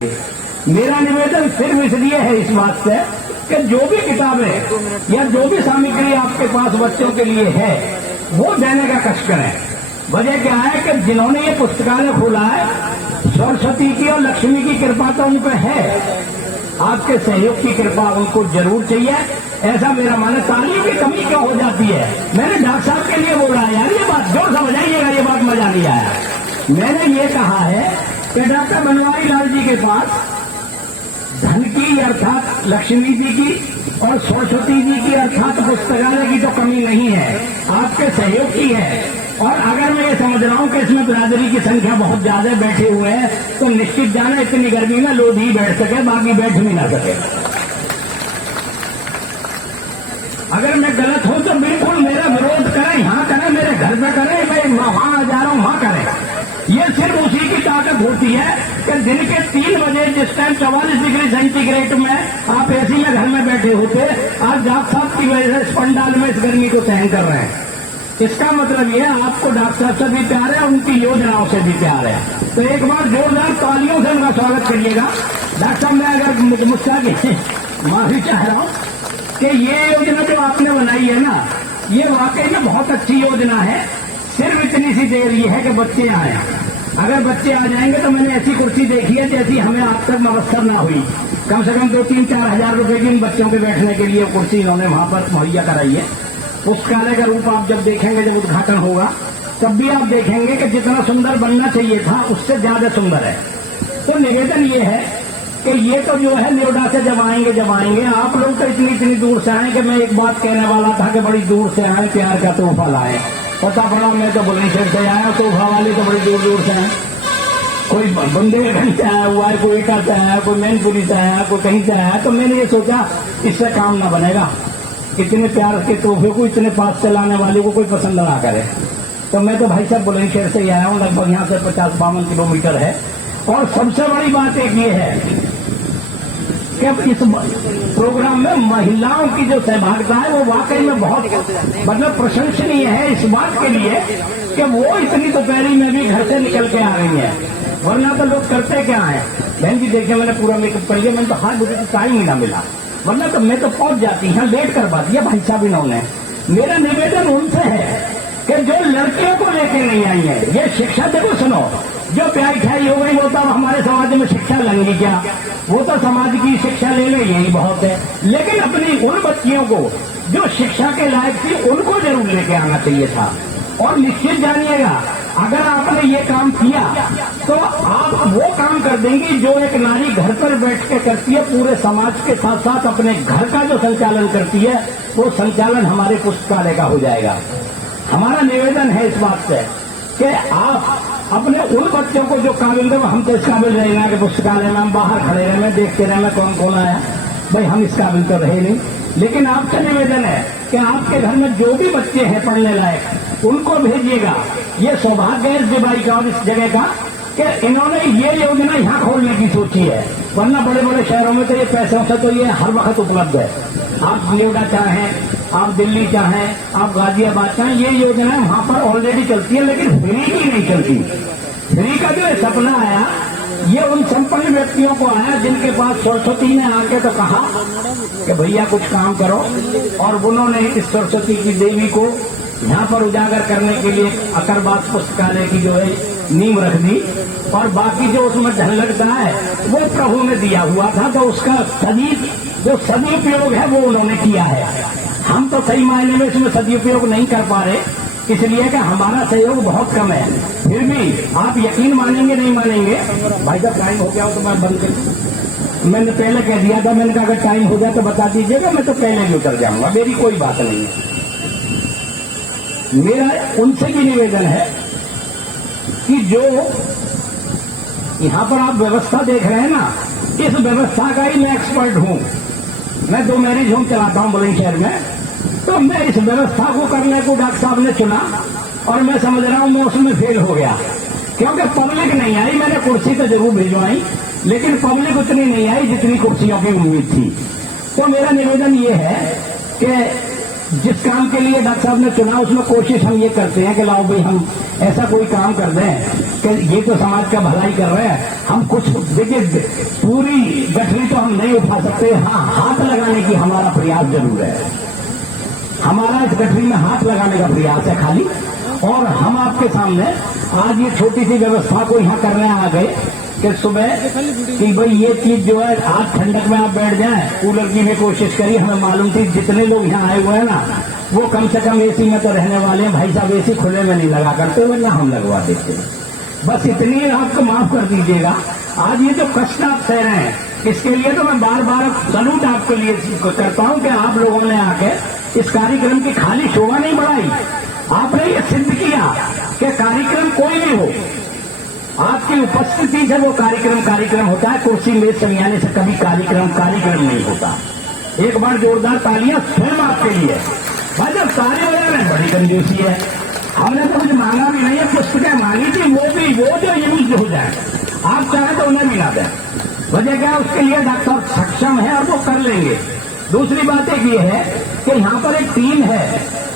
मेरा निवेदन सिर्फ इसलिए है इस बात से कि जो भी किताबें या जो भी सामग्री आपके पास बच्चों के लिए है वो देने का कष्ट करें। वजह क्या है कि जिन्होंने ये पुस्तकालय खोला है, सरस्वती की और लक्ष्मी की कृपा तो उन पर है, आपके सहयोग की कृपा उनको जरूर चाहिए। ऐसा मेरा मानना। तालियों की कमी क्या हो जाती है? मैंने डॉक्टर साहब के लिए बोला यार, ये बात जोर समझाइएगा, ये बात मजा नहीं आया। मैंने ये कहा है कि डॉक्टर बनवारी लाल जी के पास धन की अर्थात लक्ष्मी जी की और सरस्वती जी की अर्थात पुस्तकालय की तो कमी नहीं है, आपके सहयोग की है। और अगर मैं ये समझ रहा हूं कि इसमें बिरादरी की संख्या बहुत ज्यादा बैठे हुए हैं तो निश्चित जाना इतनी गर्मी में लोग ही बैठ सके, बाकी बैठ भी ना सके। अगर मैं गलत हूं तो बिल्कुल मेरा विरोध करें, यहां करें, मेरे घर पे करें, मैं वहां जा रहा हूं वहां करें। ये सिर्फ उसी की ताकत होती है कि दिन के 3 बजे जिस टाइम 44 डिग्री सेंटीग्रेड में आप एसी में घर में बैठे होते, आज डॉक्टर साहब की वजह से इस पंडाल में इस गर्मी को सहन कर रहे हैं। इसका मतलब ये है आपको डॉक्टर साहब से भी प्यार है, उनकी योजनाओं से भी प्यार है। तो एक बार जोरदार तालियों से उनका स्वागत करिएगा। डॉक्टर साहब, मैं अगर मुझसे माफी चाह रहा हूं कि ये योजना जो आपने बनाई है ना, ये वाकई में बहुत अच्छी योजना है। सिर्फ इतनी सी देर ये है कि बच्चे आए। अगर बच्चे आ जाएंगे तो मैंने ऐसी कुर्सी देखी है जैसी हमें आज तक मवस्सर ना हुई। कम से कम 2-3-4 हजार रुपए की इन बच्चों के बैठने के लिए कुर्सी इन्होंने वहां पर मुहैया कराई है। पुस्तकालय का रूप आप जब देखेंगे, जब उद्घाटन होगा, तब भी आप देखेंगे कि जितना सुंदर बनना चाहिए था उससे ज्यादा सुंदर है। तो निवेदन ये है कि ये तो जो है न्योडा से जब आएंगे आप लोग तो इतनी दूर से आए कि मैं एक बात कहने वाला था कि बड़ी दूर से आए, प्यार का तोहफा लाए। पता पड़ा मैं तो बुलंदशहर से आया, तोहफा वाले तो बड़ी दूर से आए। कोई बुंदेलखंड से आया हुआ है, कोई एटा से आया, कोई मैनपुरी से आया, कोई कहीं से आया। तो मैंने ये सोचा इससे काम ना बनेगा, इतने प्यार के तोहफे को इतने पास से लाने वाले को कोई पसंद ना करे। तो मैं तो भाई साहब बुलंदशहर से ही आया हूँ, लगभग यहाँ से 50-52 किलोमीटर है। और सबसे बड़ी बात एक ये है कि अब इस प्रोग्राम में महिलाओं की जो सहभागिता है वो वाकई में बहुत मतलब प्रशंसनीय है, इस बात के लिए कि वो इतनी दोपहरी में भी घर से निकल के आ रही है। वरना तो लोग करते क्या है, बहन जी देखिए मैंने पूरा मेकअप कर लिया, मैंने तो हाथ मुझे टाइम ही ना मिला, वरना तो मैं तो पहुंच जाती है, लेट करवा दिया भाई साहब इन्होंने। मेरा निवेदन उनसे है कि जो लड़कियों को लेके नहीं आई है, ये शिक्षा देखो सुनो, जो प्याई खाई हो गई वो तो हमारे समाज में शिक्षा लेंगी क्या, वो तो समाज की शिक्षा ले गई यही बहुत है। लेकिन अपनी उन बच्चियों को जो शिक्षा के लायक थी उनको जरूर लेके आना चाहिए था। और निश्चित जानिएगा अगर आपने ये काम किया तो आप वो काम कर देंगी जो एक नारी घर पर बैठ के करती है, पूरे समाज के साथ साथ अपने घर का जो संचालन करती है वो संचालन हमारे पुस्तकालय का हो जाएगा। हमारा निवेदन है इस बात से कि आप अपने उन बच्चों को जो काबिल रहे, हम तो इस काबिल रहे ना कि पुस्तकालय में हम बाहर खड़े रहे, देखते रहे कौन कौन आया, भाई हम इस काबिल तो रहे नहीं। लेकिन आपसे निवेदन है कि आपके घर में जो भी बच्चे हैं पढ़ने लायक उनको भेजिएगा। ये सौभाग्य है इस दिवाई का और इस जगह का कि इन्होंने ये योजना यहाँ खोलने की सोची है, वरना बड़े बड़े शहरों में तो ये पैसों से तो ये हर वक्त उपलब्ध है। आप नोएडा चाहें, आप दिल्ली चाहें, आप गाजियाबाद चाहें, ये योजना वहां पर ऑलरेडी चलती है, लेकिन फ्री की नहीं चलती। फ्री का जो सपना आया ये उन संपन्न व्यक्तियों को आया जिनके पास सरस्वती ने आके तो कहा कि भैया कुछ काम करो, और उन्होंने इस सरस्वती की देवी को यहाँ पर उजागर करने के लिए अकरबाद पुस्तकालय की जो है नींव रख दी। और बाकी जो उसमें धन लगता है वो प्रभु ने दिया हुआ था, तो उसका जो सदुपयोग है वो उन्होंने किया है। हम तो सही मायने में इसमें सदुपयोग नहीं कर पा रहे, इसलिए कि हमारा सहयोग बहुत कम है। फिर भी आप यकीन मानेंगे नहीं मानेंगे, भाई साहब टाइम हो गया हो तो मैं बंद कर, मैंने पहले कह दिया था, मैंने कहा अगर टाइम हो जाए तो बता दीजिएगा, मैं तो पहले भी उतर जाऊंगा, मेरी कोई बात नहीं है। मेरा उनसे भी निवेदन है कि जो यहां पर आप व्यवस्था देख रहे हैं ना, इस व्यवस्था का ही मैं एक्सपर्ट हूं। मैं 2 मैरिज होम चलाता हूं बुलंदशहर में, तो मैं इस व्यवस्था को करने को डॉक्टर साहब ने चुना और मैं समझ रहा हूं मैं उसमें फेल हो गया, क्योंकि पब्लिक नहीं आई। मैंने कुर्सी तो जरूर भिजवाई, लेकिन पब्लिक उतनी नहीं आई जितनी कुर्सियों की उम्मीद थी। तो मेरा निवेदन ये है कि जिस काम के लिए डॉक्टर साहब ने चुना उसमें कोशिश हम ये करते हैं कि लाओ भाई हम ऐसा कोई काम कर दें कि ये तो समाज का भलाई कर रहे हैं, हम कुछ देखिए पूरी गठरी तो हम नहीं उठा सकते, हाँ हाथ लगाने की हमारा प्रयास जरूर है, हमारा इस गठरी में हाथ लगाने का प्रयास है खाली। और हम आपके सामने आज ये छोटी सी व्यवस्था को यहाँ करने आ गए कि सुबह कि भाई ये चीज जो है आज ठंडक में आप बैठ जाएं, कूलर की भी कोशिश करिए, हमें मालूम थी जितने लोग यहाँ आए हुए हैं ना वो कम से कम एसी में तो रहने वाले हैं, भाई साहब एसी खुले में नहीं लगा करते, वरना हम लगवा देते हैं। बस इतनी आपको माफ कर दीजिएगा। आज ये जो कष्ट आप सह रहे हैं इसके लिए तो मैं बार बार सलूट आपके लिए करता हूँ कि आप लोगों ने आके इस कार्यक्रम की खाली शोभा नहीं बढ़ाई, आपने ये सिद्ध किया कि कार्यक्रम कोई भी हो आपकी उपस्थिति से वो कार्यक्रम होता है, कुर्सी में समझाने से कभी कार्यक्रम नहीं होता। एक बार जोरदार तालियां स्वयं आपके लिए। भाई जब सारे वजह में बड़ी कंजूसी है, हमने तो कुछ मांगा भी नहीं है, पुस्तकें मांगी थी वो जो यूज हो जाए, आप चाहे तो उन्हें मिला दें। वजह क्या है, उसके लिए डॉक्टर सक्षम है और वो कर लेंगे। दूसरी बात एक ये है कि यहाँ पर एक टीम है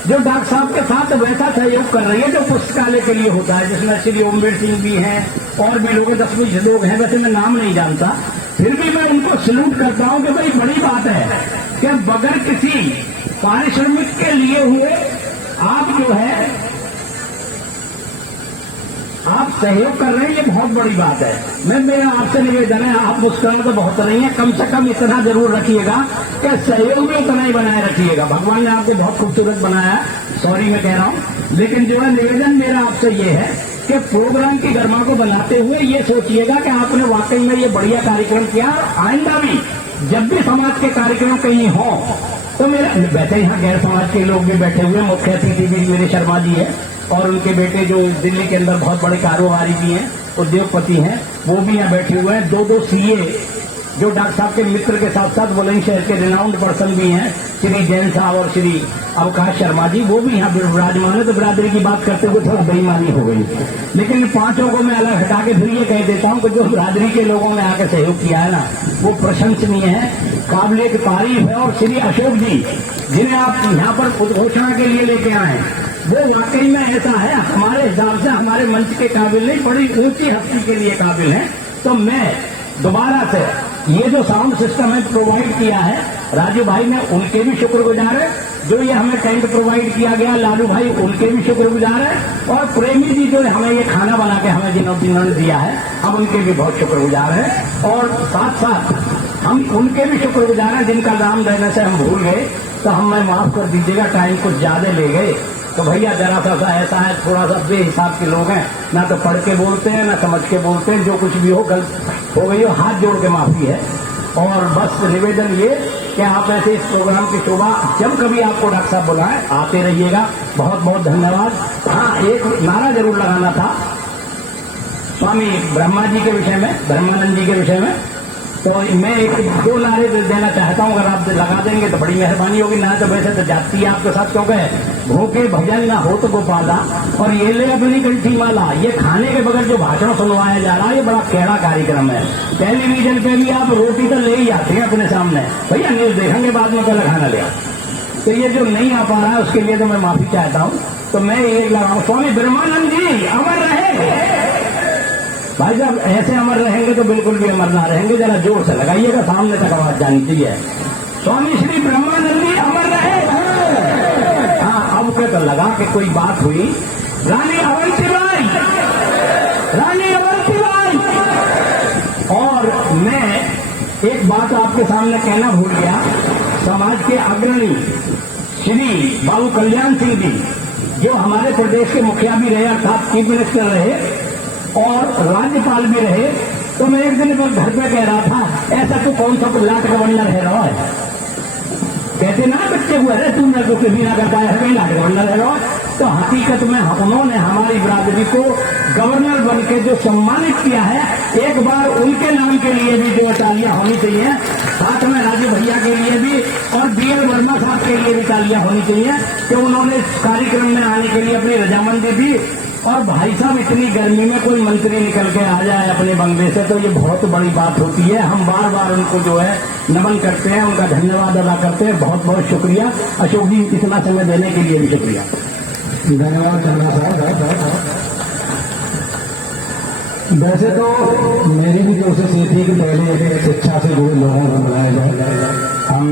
जो डॉक्टर साहब के साथ वैसा सहयोग कर रही है जो पुस्तकालय के लिए होता है, जिसमें श्री ओमवीर सिंह भी हैं और भी लोग 10-20 लोग हैं, वैसे मैं नाम नहीं जानता, फिर भी मैं उनको सलूट करता हूं कि भाई बड़ी बात है कि बगैर किसी पारिश्रमिक के लिए हुए आप जो है आप सहयोग कर रहे हैं, ये बहुत बड़ी बात है। मेरा आपसे निवेदन है, आप मुस्कुराना तो बहुत नहीं है, कम से कम इतना जरूर रखिएगा कि सहयोग भी उतना ही बनाए रखिएगा। भगवान ने आपको बहुत खूबसूरत बनाया है, सॉरी मैं कह रहा हूं, लेकिन जो है निवेदन मेरा आपसे ये है कि प्रोग्राम की गरिमा को बनाते हुए ये सोचिएगा कि आपने वाकई में ये बढ़िया कार्यक्रम किया। आइंदा भी जब भी समाज के कार्यक्रम कहीं हो तो मेरा वैसे यहाँ गैर समाज के लोग भी बैठे हुए, मुख्य अतिथि भी मेरे शर्मा जी है और उनके बेटे जो दिल्ली के अंदर बहुत बड़े कारोबारी भी हैं, उद्योगपति हैं, वो भी यहाँ बैठे हुए हैं। 2 सीए जो डॉक्टर साहब के मित्र के साथ साथ बुलंदशहर के रिनाउंड पर्सन भी हैं, श्री जैन साहब और श्री अवकाश शर्मा जी, वो भी यहाँ विराजमान है। तो बिरादरी की बात करते हुए थोड़ा बेईमानी हो गई, लेकिन 5 को मैं अलग हटा के फिर ये कह देता हूँ कि जो बिरादरी के लोगों ने आकर सहयोग किया है ना वो प्रशंसनीय है, काबिल तारीफ है। और श्री अशोक जी जिन्हें आप यहाँ पर उद्घोषणा के लिए लेके आए, वो वाकई में ऐसा है हमारे हिसाब से हमारे मंच के काबिल नहीं, बड़ी ऊंची हस्ती के लिए काबिल है। तो मैं दोबारा से ये जो साउंड सिस्टम है प्रोवाइड किया है, राजू भाई ने उनके भी शुक्रगुजार है, जो ये हमें टेंट प्रोवाइड किया गया लालू भाई उनके भी शुक्रगुजार है, और प्रेमी जी जो हमें ये खाना बना के हमें जिन्होंने दिया है हम उनके भी बहुत शुक्रगुजार हैं। और साथ साथ हम उनके भी शुक्रगुजार हैं जिनका नाम लेने से हम भूल गए, तो हमें माफ कर दीजिएगा, टाइम कुछ ज्यादा ले गए। तो भैया जरा सा ऐसा है, थोड़ा सा बेहिसाब के लोग हैं, ना तो पढ़ के बोलते हैं ना समझ के बोलते हैं, जो कुछ भी हो गलत हो गई हो हाथ जोड़ के माफी है। और बस निवेदन ये कि आप ऐसे इस प्रोग्राम की शोभा जब कभी आपको डॉक्टर साहब बुलाएं आते रहिएगा। बहुत बहुत धन्यवाद। हाँ, एक नारा जरूर लगाना था स्वामी ब्रह्मा जी के विषय में, ब्रह्मानंद जी के विषय में, तो मैं 1-2 नारे देना चाहता हूं, अगर आप लगा देंगे तो बड़ी मेहरबानी होगी। ना तो वैसे तो जाती है आपके साथ, क्योंकि भूखे भजन ना हो तो गोपाला, और ये ले अपनी कंठी माला, ये खाने के बगैर जो भाषण सुनवाया जा रहा है ये बड़ा कैड़ा कार्यक्रम है। टेलीविजन पे भी आप रोटी तो ले ही आते हैं अपने सामने, भैया न्यूज देखेंगे बाद में पहले खाना ले। तो ये जो नहीं आ पा रहा है उसके लिए तो मैं माफी चाहता हूँ। तो मैं ये लगाऊं, स्वामी ब्रह्मानंद जी अमर रहे। भाई साहब ऐसे अमर रहेंगे तो बिल्कुल भी अमर ना रहेंगे, जरा जोर से लगाइएगा, सामने तक आवाज जानी चाहिए। स्वामी श्री ब्रह्मानंद जी अमर रहे। हाँ, अब के तो लगा के कोई बात हुई। रानी अवंतीबाई, रानी अवंतीबाई। और मैं एक बात आपके सामने कहना भूल गया, समाज के अग्रणी श्री बाबू कल्याण सिंह जी जो हमारे प्रदेश के मुखिया भी रहे, अर्थात चीफ मिनिस्टर रहे और राज्यपाल भी रहे। तो मैं एक दिन घर पे कह रहा था, ऐसा तो कौन सा लाट गवर्नर है रहा है, कहते ना बच्चे हुए रहे तुम मेरे को किसी ना करता है कहीं लाट गवर्नर है रहा। तो हकीकत में उन्होंने हमारी बिरादरी को गवर्नर बन के जो सम्मानित किया है, एक बार उनके नाम के लिए भी जो तालियां होनी चाहिए, साथ में राजू भैया के लिए भी और BL वर्मा साहब के लिए भी तालियां होनी चाहिए कि उन्होंने इस कार्यक्रम में आने के लिए अपनी रजामंदी दी और भाई साहब इतनी गर्मी में कोई मंत्री निकल के आ जाए अपने बंगले से तो ये बहुत बड़ी बात होती है। हम बार बार उनको जो है नमन करते हैं, उनका धन्यवाद अदा करते हैं। बहुत बहुत शुक्रिया अशोक जी, इतना समय देने के लिए भी शुक्रिया। धन्यवाद खन्ना साहब। वैसे तो मेरी भी कोशिश ये थी कि पहले शिक्षा से जुड़े लोगों को बुलाया जाए,